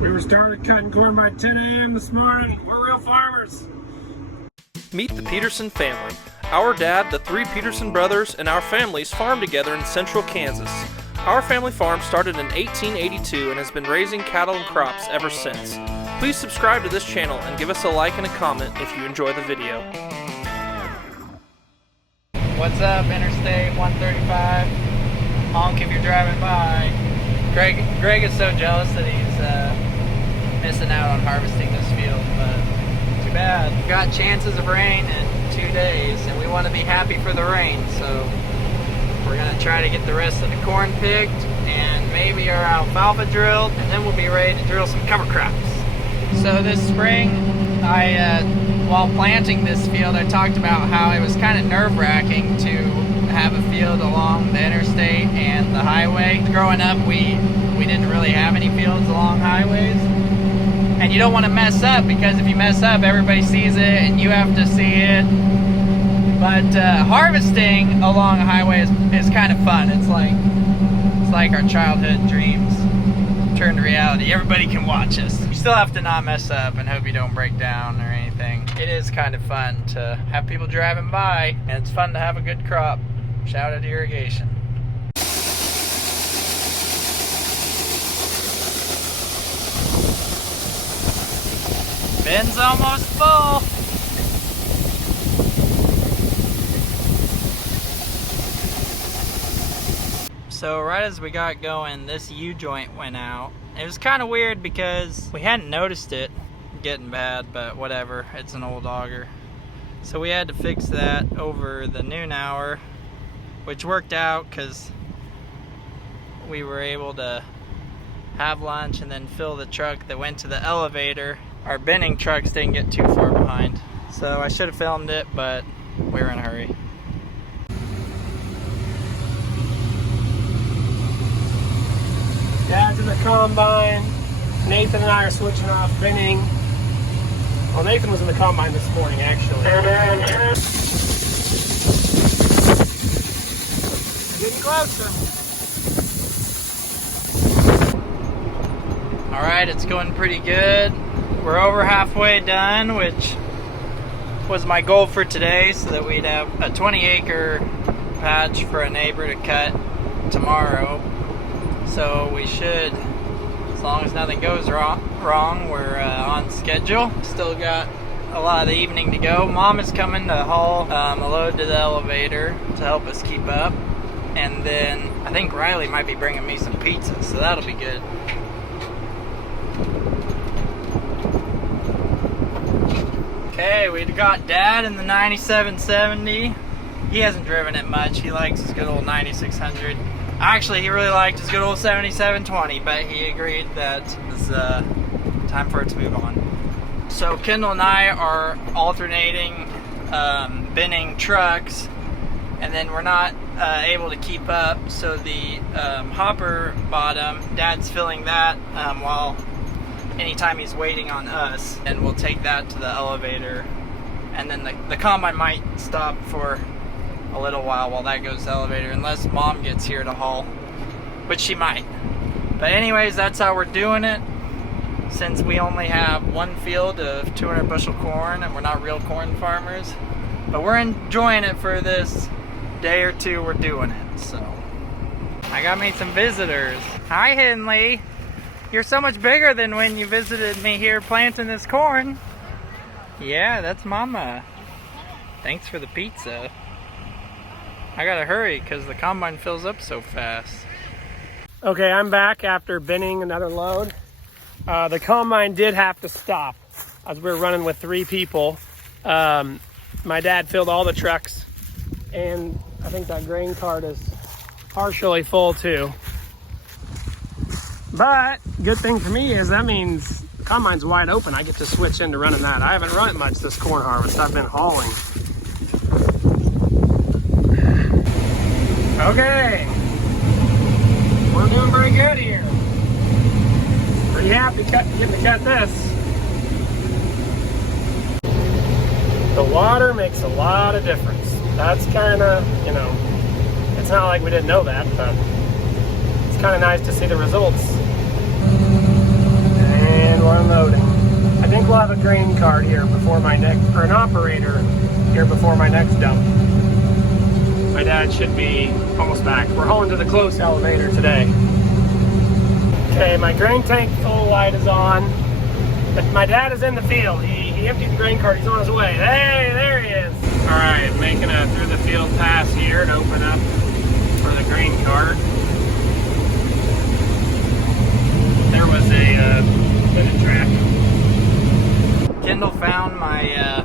We were started cutting corn by 10 a.m. this morning. We're real farmers. Meet the Peterson family. Our dad, the three Peterson brothers, and our families farm together in central Kansas. Our family farm started in 1882 and has been raising cattle and crops ever since. Please subscribe to this channel and give us a like and a comment if you enjoy the video. What's up, Interstate 135? Honk if you're driving by. Greg is so jealous that he's missing out on harvesting this field, but too bad. We've got chances of rain in 2 days, and we want to be happy for the rain, so we're going to try to get the rest of the corn picked and maybe our alfalfa drilled, and then we'll be ready to drill some cover crops. So this spring, while planting this field, I talked about how it was kind of nerve-wracking to have a field along the interstate and the highway. Growing up, we didn't really have any fields along highways. And you don't want to mess up, because if you mess up, everybody sees it and you have to see it. But harvesting along a highway is kind of fun. It's like our childhood dreams turn to reality. Everybody can watch us. You still have to not mess up and hope you don't break down or anything. It is kind of fun to have people driving by, and it's fun to have a good crop. Shout out to irrigation. Bin's almost full. So right as we got going, this U-joint went out. It was kind of weird because we hadn't noticed it getting bad, but whatever, it's an old auger. So we had to fix that over the noon hour, which worked out because we were able to have lunch and then fill the truck that went to the elevator. Our binning trucks didn't get too far behind, so I should have filmed it, but we were in a hurry. Dad's in the combine. Nathan and I are switching off binning. Well, Nathan was in the combine this morning, actually. Getting closer. Alright, it's going pretty good. We're over halfway done, which was my goal for today, so that we'd have a 20-acre patch for a neighbor to cut tomorrow. So we should, as long as nothing goes wrong, we're on schedule. Still got a lot of the evening to go. Mom is coming to haul a load to the elevator to help us keep up. And then I think Riley might be bringing me some pizza, so that'll be good. Okay, we got Dad in the 9770. He hasn't driven it much. He likes his good old 9600. Actually, he really liked his good old 7720, but he agreed that it was time for it to move on. So Kendall and I are alternating binning trucks, and then we're not able to keep up, so the hopper bottom, Dad's filling that while anytime he's waiting on us, and we'll take that to the elevator, and then the combine might stop for a little while that goes to the elevator, unless Mom gets here to haul, which she might. But anyways, that's how we're doing it, since we only have one field of 200 bushel corn and we're not real corn farmers. But we're enjoying it for this day or two we're doing it. So I got me some visitors. Hi, Henley. You're so much bigger than when you visited me here planting this corn. Yeah, that's Mama. Thanks for the pizza. I gotta hurry because the combine fills up so fast. Okay, I'm back after binning another load. The combine did have to stop as we were running with 3 people. My dad filled all the trucks, and I think that grain cart is partially full too. But good thing for me is that means the combine's wide open. I get to switch into running that. I haven't run it much this corn harvest. I've been hauling. Okay, we're doing pretty good here. Pretty happy getting to cut this. The water makes a lot of difference. That's kind of, you know, it's not like we didn't know that, but it's kind of nice to see the results. grain cart here before my next, or an operator here before my next dump. My dad should be almost back. We're hauling to the close elevator today. Okay, my grain tank full light is on. But my dad is in the field. He emptied the grain cart. He's on his way. Hey, there he is. All right, making a through the field pass here to open up for the grain cart. There was a spinning track. Kendall found my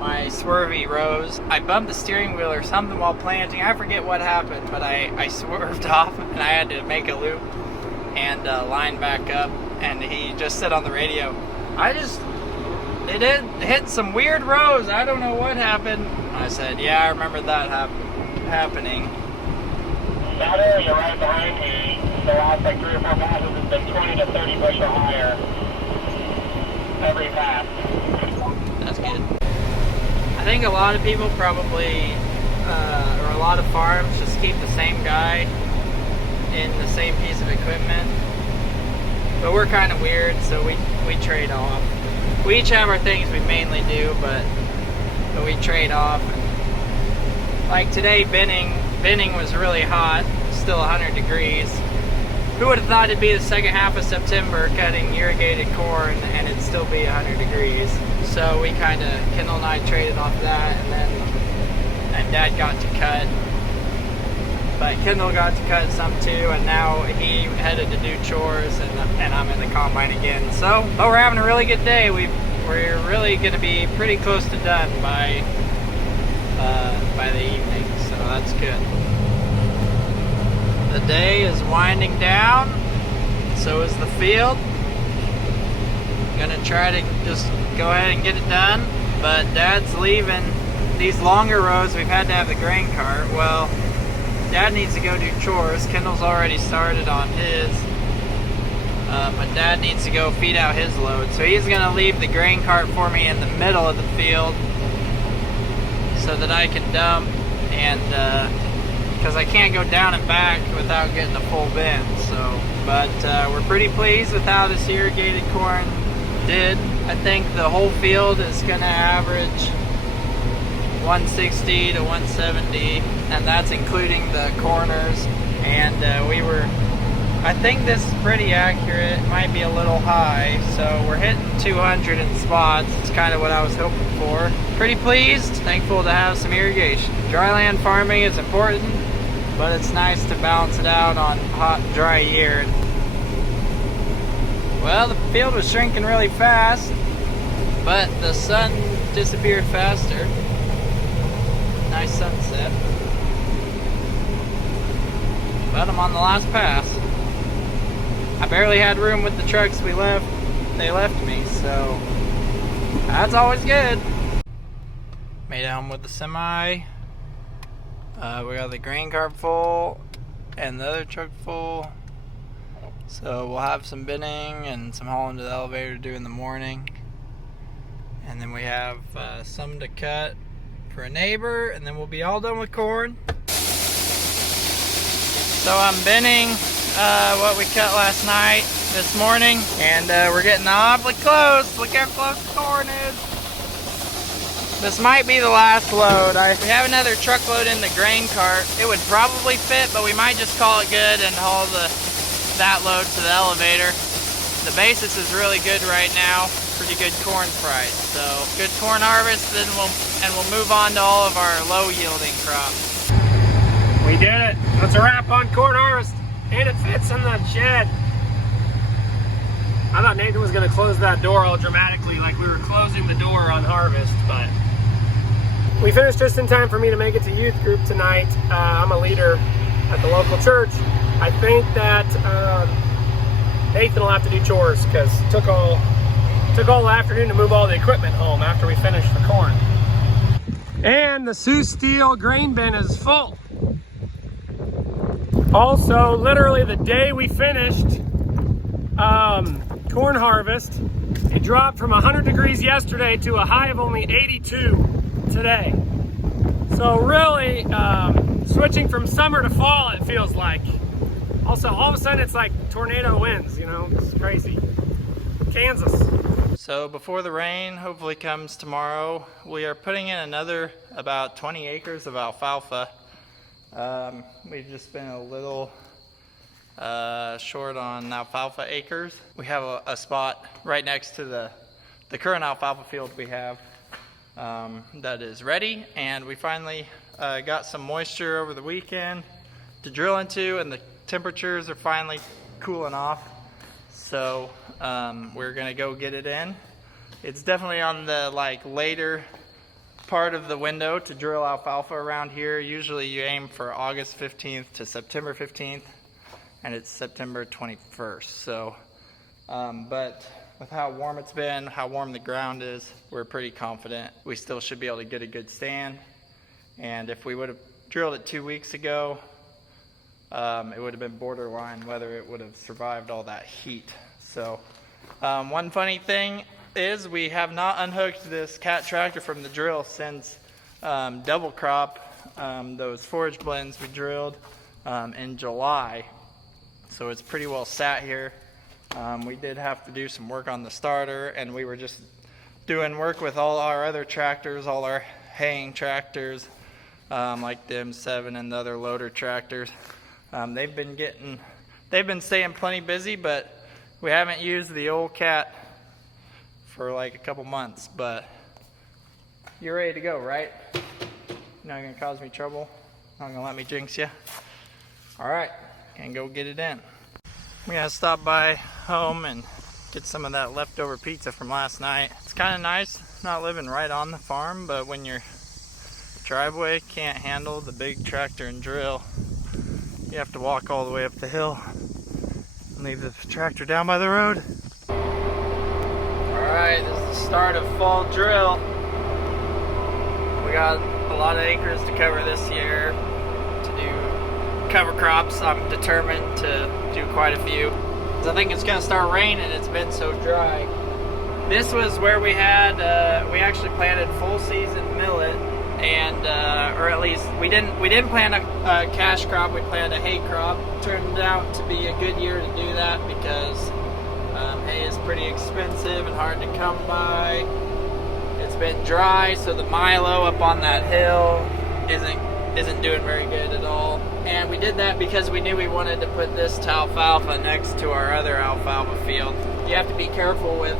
my swervy rows. I bumped the steering wheel or something while planting. I forget what happened, but I swerved off and I had to make a loop and line back up. And he just said on the radio, it hit some weird rows. I don't know what happened. I said, yeah, I remember that happening. That area right behind me, the last like 3 or 4 passes has been 20 to 30 bushel higher every pass. That's good. I think a lot of people probably, or a lot of farms just keep the same guy in the same piece of equipment. But we're kind of weird, so we trade off. We each have our things we mainly do, but we trade off. And like today, binning was really hot, still 100 degrees. Who would have thought it'd be the second half of September cutting irrigated corn and it'd still be 100 degrees? So we kind of, Kendall and I traded off that, and Dad got to cut. But Kendall got to cut some too, and now he headed to do chores, and I'm in the combine again. So, but we're having a really good day. We're really going to be pretty close to done by the evening, so that's good. The day is winding down, so is the field. Gonna try to just go ahead and get it done, but Dad's leaving these longer rows. We've had to have the grain cart. Well, Dad needs to go do chores. Kendall's already started on his, but Dad needs to go feed out his load. So he's gonna leave the grain cart for me in the middle of the field so that I can dump, and because I can't go down and back without getting a full bin. So, but we're pretty pleased with how this irrigated corn did. I think the whole field is gonna average 160 to 170, and that's including the corners. And I think this is pretty accurate. It might be a little high, so we're hitting 200 in spots. It's kind of what I was hoping for. Pretty pleased, thankful to have some irrigation. Dryland farming is important, but it's nice to balance it out on hot, dry year. Well, the field was shrinking really fast, but the sun disappeared faster. Nice sunset. But I'm on the last pass. I barely had room with the trucks they left me, so that's always good. Made it home with the semi. We got the grain cart full and the other truck full. So we'll have some binning and some hauling to the elevator to do in the morning. And then we have some to cut for a neighbor, and then we'll be all done with corn. So I'm binning what we cut last night this morning, and we're getting awfully close. Look how close the corn is. This might be the last load. We have another truckload in the grain cart. It would probably fit, but we might just call it good and haul that load to the elevator. The basis is really good right now. Pretty good corn price. So good corn harvest, then we'll move on to all of our low yielding crops. We did it. That's a wrap on corn harvest, and it fits in the shed. I thought Nathan was going to close that door all dramatically, like we were closing the door on harvest, but we finished just in time for me to make it to youth group tonight. I'm a leader at the local church. I think that Nathan will have to do chores because it took all the afternoon to move all the equipment home after we finished the corn. And the Sioux Steel Grain bin is full. Also, literally the day we finished corn harvest, it dropped from 100 degrees yesterday to a high of only 82 today. So really, switching from summer to fall, it feels like. Also, all of a sudden, it's like tornado winds, you know, it's crazy. Kansas. So before the rain hopefully comes tomorrow, we are putting in another about 20 acres of alfalfa. We've just been a little short on alfalfa acres. We have a spot right next to the current alfalfa field we have that is ready, and we finally got some moisture over the weekend to drill into, and the temperatures are finally cooling off. So we're gonna go get it in. It's definitely on the later part of the window to drill alfalfa around here. Usually you aim for August 15th to September 15th, and it's September 21st. So, but with how warm it's been, how warm the ground is, we're pretty confident we still should be able to get a good stand. And if we would have drilled it 2 weeks ago, it would have been borderline whether it would have survived all that heat. So one funny thing is we have not unhooked this cat tractor from the drill since double crop, those forage blends we drilled in July. So it's pretty well sat here. We did have to do some work on the starter, and we were just doing work with all our other tractors, all our haying tractors, like the M7 and the other loader tractors. They've been staying plenty busy, but we haven't used the old cat for like a couple months. But you're ready to go, right? You're not gonna cause me trouble? Not gonna let me jinx you? All right, and go get it in. We're gonna stop by home and get some of that leftover pizza from last night. It's kind of nice not living right on the farm, but when your driveway can't handle the big tractor and drill, you have to walk all the way up the hill and leave the tractor down by the road. Alright, this is the start of fall drill. We got a lot of acres to cover this year to do cover crops. I'm determined to do quite a few. I think it's going to start raining. It's been so dry. This was where we had, we actually planted full season millet, and or at least we didn't plant a cash crop. We planted a hay crop. Turned out to be a good year to do that because hay is pretty expensive and hard to come by. It's been dry, so the milo up on that hill isn't doing very good at all. And we did that because we knew we wanted to put this to alfalfa next to our other alfalfa field. You have to be careful with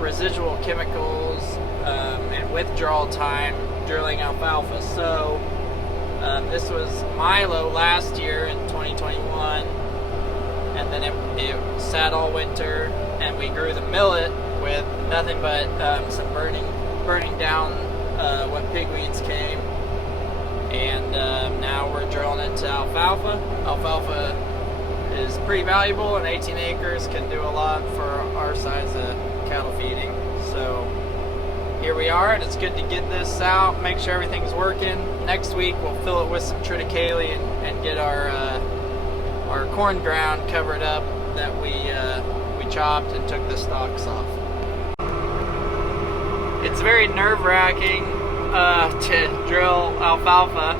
residual chemicals and withdrawal time drilling alfalfa. So this was milo last year in 2021, and then it sat all winter, and we grew the millet with nothing but some burning down when pigweeds came. And now we're drilling it to alfalfa. Alfalfa is pretty valuable, and 18 acres can do a lot for our size of cattle feeding. So here we are, and it's good to get this out, make sure everything's working. Next week we'll fill it with some triticale and get our corn ground covered up that we chopped and took the stalks off. It's very nerve-wracking to drill alfalfa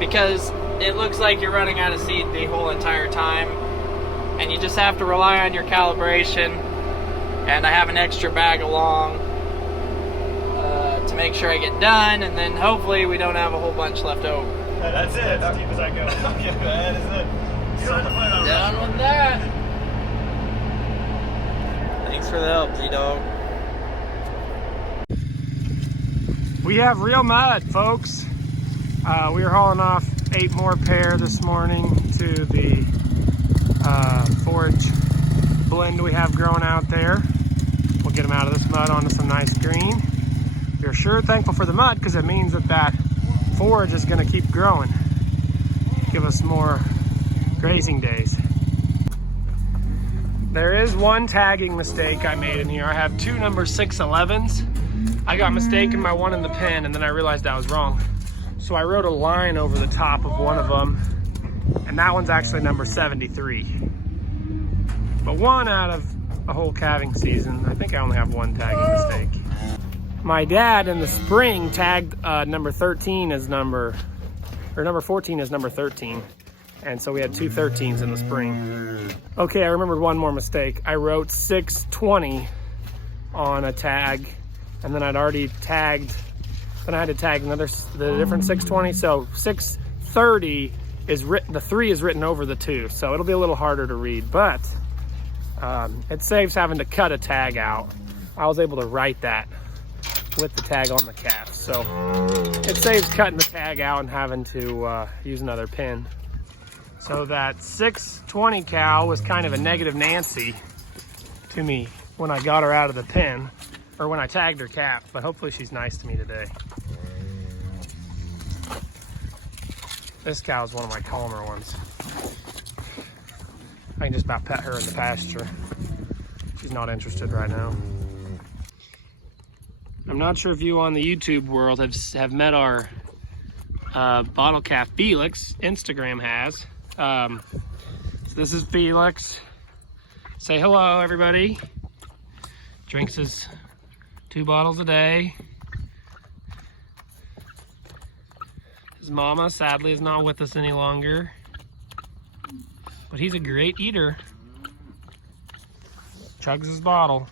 because it looks like you're running out of seed the whole entire time, and you just have to rely on your calibration. And I have an extra bag along to make sure I get done, and then hopefully we don't have a whole bunch left over. That's it. As deep as I go. Yeah, that is it. Done with that. Thanks for the help, G-Dog. We have real mud, folks. We were hauling off 8 more pair this morning to the forage blend we have growing out there. We'll get them out of this mud onto some nice green. We're sure thankful for the mud because it means that forage is going to keep growing. Give us more grazing days. There is one tagging mistake I made in here. I have 2 number 611s. I got mistaken by one in the pen, and then I realized I was wrong. So I wrote a line over the top of one of them, and that one's actually number 73. But one out of a whole calving season, I think I only have one tagging mistake. My dad in the spring tagged number 13 as number 14 as number 13. And so we had 2 13s in the spring. Okay, I remembered one more mistake. I wrote 620 on a tag, and then I'd already tagged, then I had to tag the different 620. So 630 is written, the 3 is written over the 2, so it'll be a little harder to read, but it saves having to cut a tag out. I was able to write that with the tag on the calf, so it saves cutting the tag out and having to use another pin. So that 620 cow was kind of a negative Nancy to me when I got her out of the pen, or when I tagged her calf, but hopefully she's nice to me today. This cow is one of my calmer ones. I can just about pet her in the pasture. She's not interested right now. I'm not sure if you on the YouTube world have met our bottle calf Felix. Instagram has. So this is Felix. Say hello, everybody. Drinks his 2 bottles a day. His mama sadly is not with us any longer, but he's a great eater. Chugs his bottle.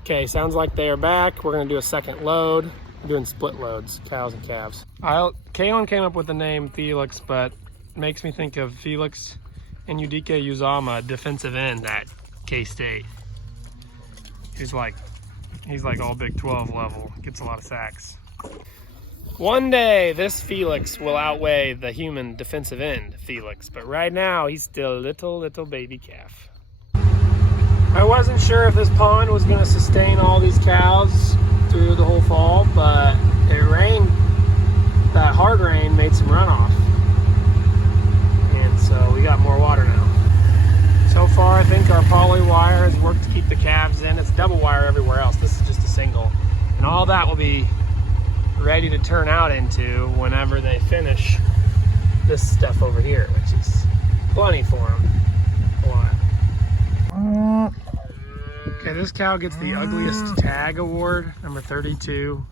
Okay, sounds like they are back. We're gonna do a second load. We're doing split loads, cows and calves. Kaylin came up with the name Felix, but it makes me think of Felix and Yudike Uzama, defensive end at K-State. He's like all Big 12 level, gets a lot of sacks. One day, this Felix will outweigh the human defensive end Felix, but right now, he's still a little baby calf. I wasn't sure if this pond was gonna sustain all these cows through the whole fall, but it rained, that hard rain made some runoff. And so we got more water now. So far, I think our poly wire has worked to keep the calves in. It's double wire everywhere else. This is just a single. And all that will be ready to turn out into whenever they finish this stuff over here, which is plenty for them. Okay, this cow gets the ugliest tag award, number 32.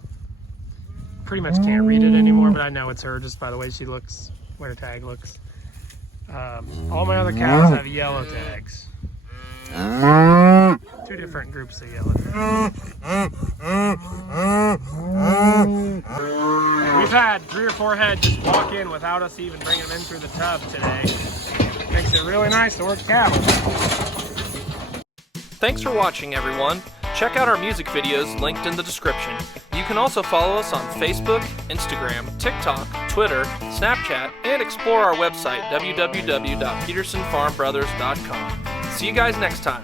Pretty much can't read it anymore, but I know it's her just by the way she looks, what her tag looks. All my other cows have yellow tags. 2 different groups of yellow tags. We've had 3 or 4 head just walk in without us even bringing them in through the tub today. Makes it really nice to work cattle. Thanks for watching, everyone. Check out our music videos linked in the description. You can also follow us on Facebook, Instagram, TikTok, Twitter, Snapchat, and explore our website, www.petersonfarmbrothers.com. See you guys next time.